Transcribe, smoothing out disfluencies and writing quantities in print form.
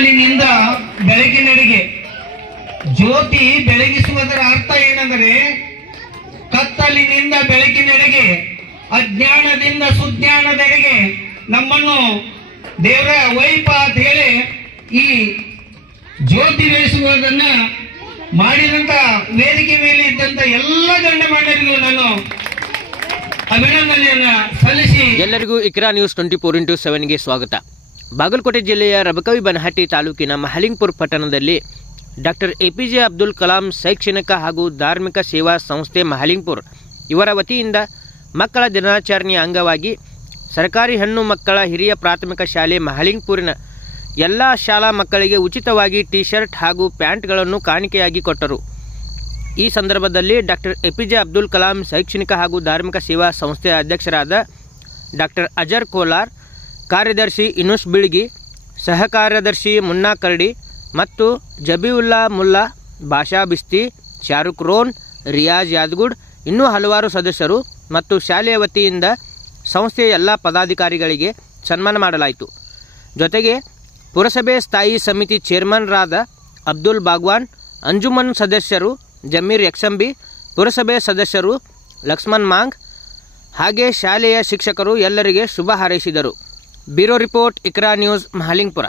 ಕತ್ತಲಿನಿಂದ ಬೆಳಕಿನೆಡೆಗೆ. ಜ್ಯೋತಿ ಬೆಳಗಿಸುವುದರ ಅರ್ಥ ಏನೆಂದರೆ ಕತ್ತಲಿನಿಂದ ಬೆಳಕಿನೆಡೆಗೆ, ಅಜ್ಞಾನದಿಂದ ಸುಜ್ಞಾನದೆಡೆಗೆ ನಮ್ಮನ್ನು ದೇವರ ವೈಪ ಅಂತ ಹೇಳಿ ಈ ಜ್ಯೋತಿ ಬೆಳೆಸುವುದನ್ನ ಮಾಡಿದಂತ ವೇದಿಕೆ ಮೇಲೆ ಇದ್ದಂತ ಎಲ್ಲ ಗಣ್ಯಮಾನ್ಯರಿಗೂ ನಾನು ಅಭಿನಂದನೆಯನ್ನ ಸಲ್ಲಿಸಿ. ಎಲ್ಲರಿಗೂ ಇಕ್ರಾ ನ್ಯೂಸ್ 24x7ಗೆ ಸ್ವಾಗತ. ಬಾಗಲಕೋಟೆ ಜಿಲ್ಲೆಯ ರಬಕವಿ ಬನಹಟ್ಟಿ ತಾಲೂಕಿನ ಮಹಲಿಂಗಪುರ ಪಟ್ಟಣದಲ್ಲಿ ಡಾಕ್ಟರ್ APJ ಅಬ್ದುಲ್ ಕಲಾಂ ಶೈಕ್ಷಣಿಕ ಹಾಗೂ ಧಾರ್ಮಿಕ ಸೇವಾ ಸಂಸ್ಥೆ ಮಹಲಿಂಗಪುರ ಇವರ ವತಿಯಿಂದ ಮಕ್ಕಳ ದಿನಾಚರಣೆಯ ಅಂಗವಾಗಿ ಸರ್ಕಾರಿ ಹೆಣ್ಣು ಮಕ್ಕಳ ಹಿರಿಯ ಪ್ರಾಥಮಿಕ ಶಾಲೆ ಮಹಲಿಂಗಪುರಿನ ಎಲ್ಲ ಶಾಲಾ ಮಕ್ಕಳಿಗೆ ಉಚಿತವಾಗಿ ಟಿ ಶರ್ಟ್ ಹಾಗೂ ಪ್ಯಾಂಟ್ಗಳನ್ನು ಕಾಣಿಕೆಯಾಗಿ ಕೊಟ್ಟರು. ಈ ಸಂದರ್ಭದಲ್ಲಿ ಡಾಕ್ಟರ್ APJ ಅಬ್ದುಲ್ ಕಲಾಂ ಶೈಕ್ಷಣಿಕ ಹಾಗೂ ಧಾರ್ಮಿಕ ಸೇವಾ ಸಂಸ್ಥೆಯ ಅಧ್ಯಕ್ಷರಾದ ಡಾಕ್ಟರ್ ಅಜರ್ ಕೋಲಾರ್, ಕಾರ್ಯದರ್ಶಿ ಇನುಸ್ ಬಿಳ್ಗಿ, ಸಹ ಕಾರ್ಯದರ್ಶಿ ಮುನ್ನಾ ಕರ್ಡಿ ಮತ್ತು ಜಬೀವುಲ್ಲಾ ಮುಲ್ಲಾ, ಬಾಷಾ ಬಿಸ್ತಿ, ಶಾರುಖ್ ರೋನ್, ರಿಯಾಜ್ ಯಾದಗುಡ್ ಇನ್ನೂ ಹಲವಾರು ಸದಸ್ಯರು ಮತ್ತು ಶಾಲೆಯ ವತಿಯಿಂದ ಸಂಸ್ಥೆಯ ಎಲ್ಲ ಪದಾಧಿಕಾರಿಗಳಿಗೆ ಸನ್ಮಾನ ಮಾಡಲಾಯಿತು. ಜೊತೆಗೆ ಪುರಸಭೆ ಸ್ಥಾಯಿ ಸಮಿತಿ ಚೇರ್ಮನ್ರಾದ ಅಬ್ದುಲ್ ಬಾಗ್ವಾನ್, ಅಂಜುಮನ್ ಸದಸ್ಯರು ಜಮೀರ್ ಯಕ್ಷಂಬಿ, ಪುರಸಭೆ ಸದಸ್ಯರು ಲಕ್ಷ್ಮಣ್ ಮಾಂಗ್ ಹಾಗೆ ಶಾಲೆಯ ಶಿಕ್ಷಕರು ಎಲ್ಲರಿಗೆ ಶುಭ ಹಾರೈಸಿದರು. Bureau report, Iqra news, Mahalingapura.